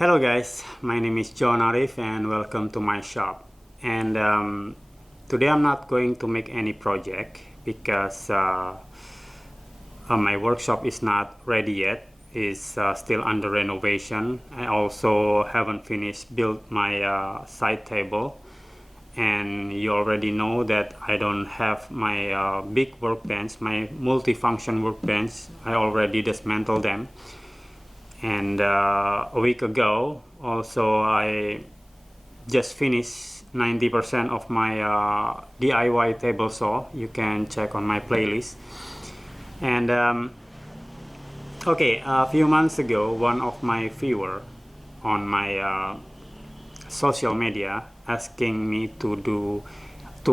Hello guys, my name is Jhon Arief and welcome to my shop. And today I'm not going to make any project because my workshop is not ready yet. It's still under renovation. I also haven't finished build my side table, and you already know that I don't have my big workbench, my multifunction workbench. I already dismantled them. And a week ago also I just finished 90% of my DIY table saw. You can check on my playlist. And okay, a few months ago one of my viewer on my social media asking me to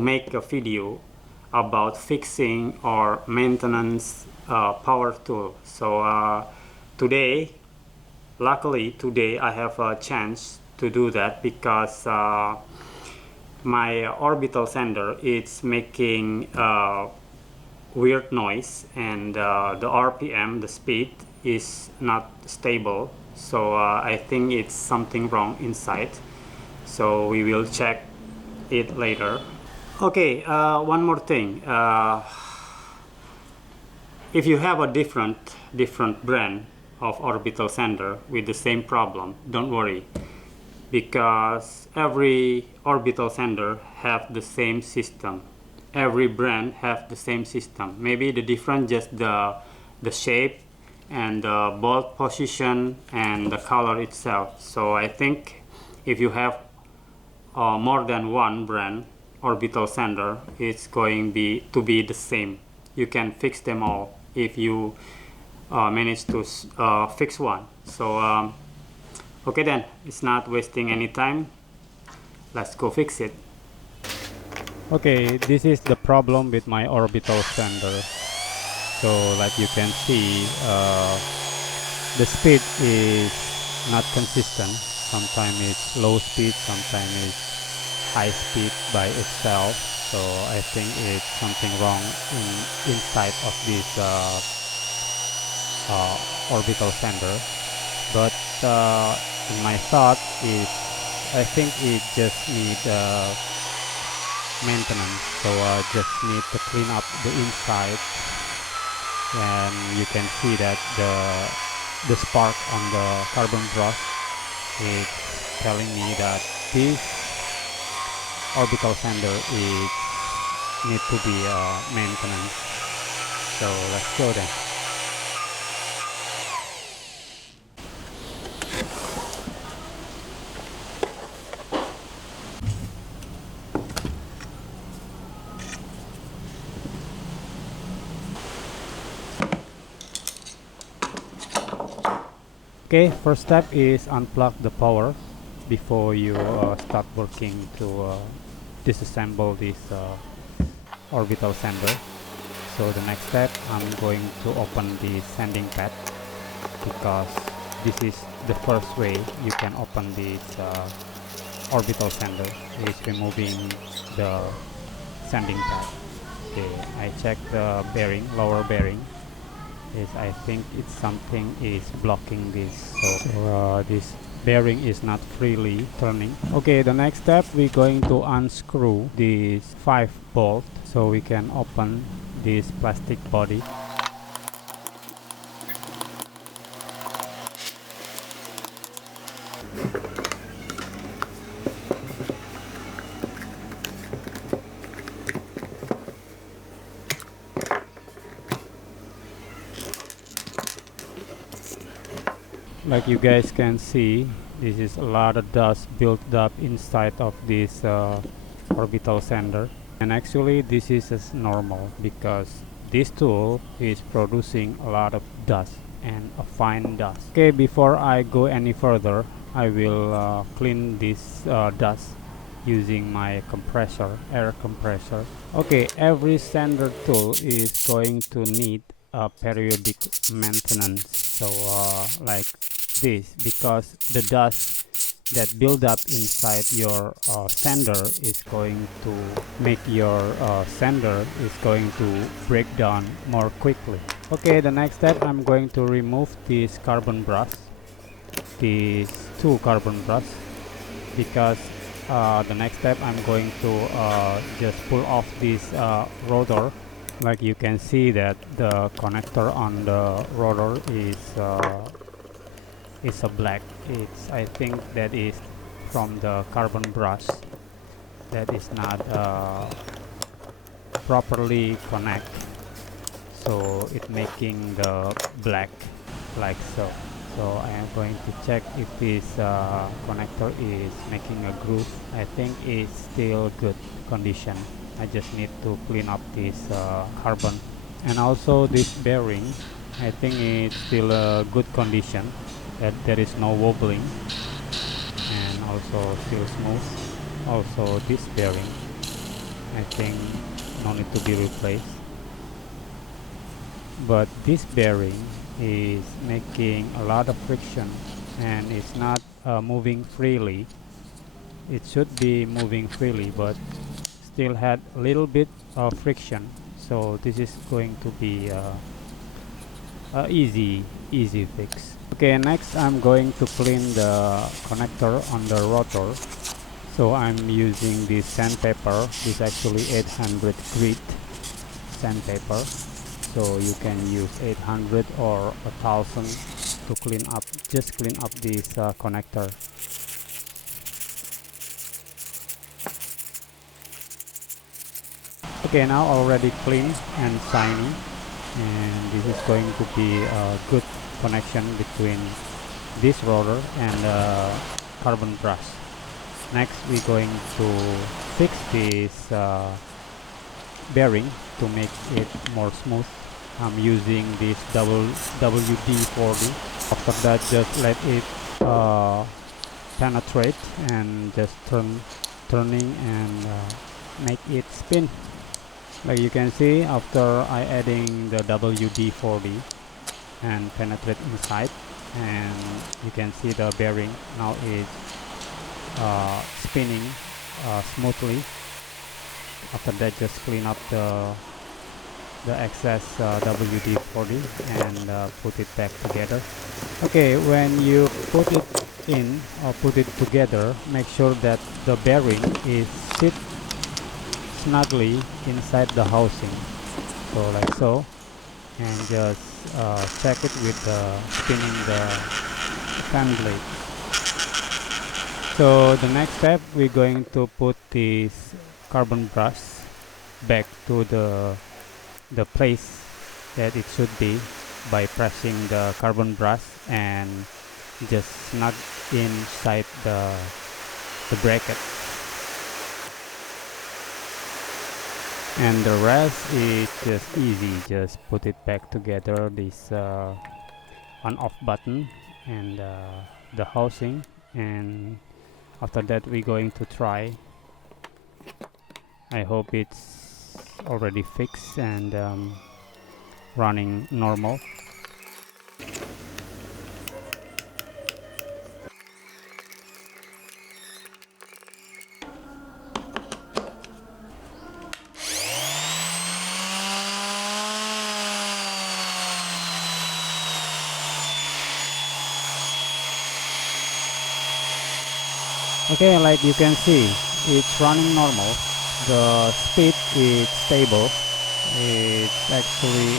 make a video about fixing or maintenance power tool. So luckily today I have a chance to do that because my orbital sander is making weird noise, and the RPM, the speed, is not stable. So I think it's something wrong inside. So we will check it later. Okay, one more thing. If you have a different brand of orbital sander with the same problem, don't worry, because every orbital sander have the same system. Every brand have the same system. Maybe the difference just the shape and the bolt position and the color itself. So I think if you have more than one brand orbital sander, it's going to be the same. You can fix them all if you manage to fix one. So okay, then it's not wasting any time, let's go fix it. Okay, this is the problem with my orbital sander. So like you can see, the speed is not consistent. Sometimes it's low speed, sometimes it's high speed by itself. So I think it's something wrong inside of this orbital sander. But in my thought is, I think it just need maintenance. So just need to clean up the inside, and you can see that the spark on the carbon brush is telling me that this orbital sander is need to be maintenance. So let's go then. Okay, first step is unplug the power before you start working to disassemble this orbital sander. So the next step, I'm going to open the sanding pad, because this is the first way you can open this orbital sander, is removing the sanding pad. Okay, I checked the bearing, lower bearing. I think it's something is blocking this, so this bearing is not freely turning. Okay, the next step, we're going to unscrew these 5 bolts so we can open this plastic body. Like you guys can see, this is a lot of dust built up inside of this orbital sander, and actually this is as normal because this tool is producing a lot of dust, and a fine dust. Okay, before I go any further, I will clean this dust using my compressor, air compressor. Okay, every sander tool is going to need a periodic maintenance. So like this, because the dust that build up inside your sander is going to make your sander is going to break down more quickly. Okay, the next step, I'm going to remove this carbon brush, these two carbon brush, because the next step I'm going to just pull off this rotor. Like you can see that the connector on the rotor is a black. I think that is from the carbon brush that is not properly connect, so it making the black like so. So I am going to check if this connector is making a groove. I think it's still good condition. I just need to clean up this carbon. And also this bearing, I think it's still a good condition, that there is no wobbling, and also still smooth. Also this bearing, I think no need to be replaced. But this bearing is making a lot of friction and it's not moving freely. It should be moving freely, but still had a little bit of friction. So this is going to be a easy fix. Okay, next I'm going to clean the connector on the rotor. So I'm using this sandpaper. This is actually 800 grit sandpaper. So you can use 800 or 1000 to clean up, just clean up this connector. Okay, now already clean and shiny, and this is going to be a good connection between this rotor and carbon brush. Next we're going to fix this bearing to make it more smooth. I'm using this WD-40. After that, just let it penetrate and just turning and make it spin. Like you can see, after I adding the WD-40 and penetrate inside, and you can see the bearing now is spinning smoothly. After that, just clean up the excess WD-40 and put it back together. Okay, when you put it in or put it together, make sure that the bearing is sit snugly inside the housing, so like so, and just check it with spinning the fan blade. So the next step, we're going to put this carbon brush back to the place that it should be by pressing the carbon brush and just snug inside the bracket. And the rest is just easy. Just put it back together, this on-off button and the housing, and after that we're going to try. I hope it's already fixed and running normal. Okay, like you can see, it's running normal. The speed is stable. It's actually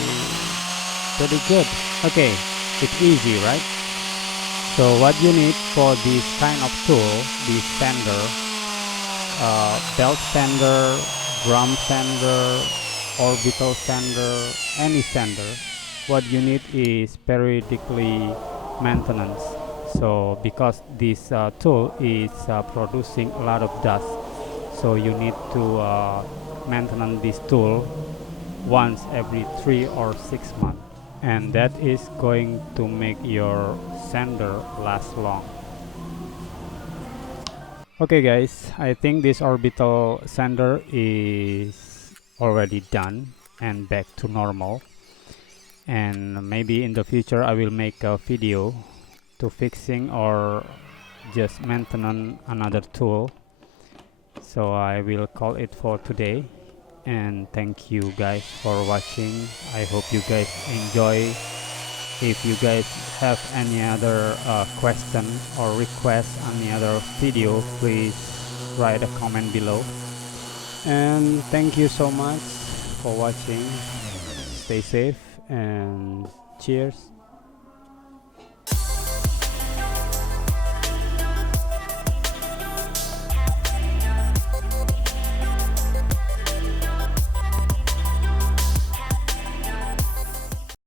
pretty good. Okay, it's easy, right? So what you need for this kind of tool, this sander, belt sander, drum sander, orbital sander, any sander, what you need is periodically maintenance. So because this tool is producing a lot of dust, so you need to maintain this tool once every 3 or 6 months, and that is going to make your sander last long. Okay guys, I think this orbital sander is already done and back to normal, and maybe in the future I will make a video to fixing or just maintain another tool. So I will call it for today, and thank you guys for watching. I hope you guys enjoy If you guys have any other question or request any other video, please write a comment below. And thank you so much for watching. Stay safe and cheers.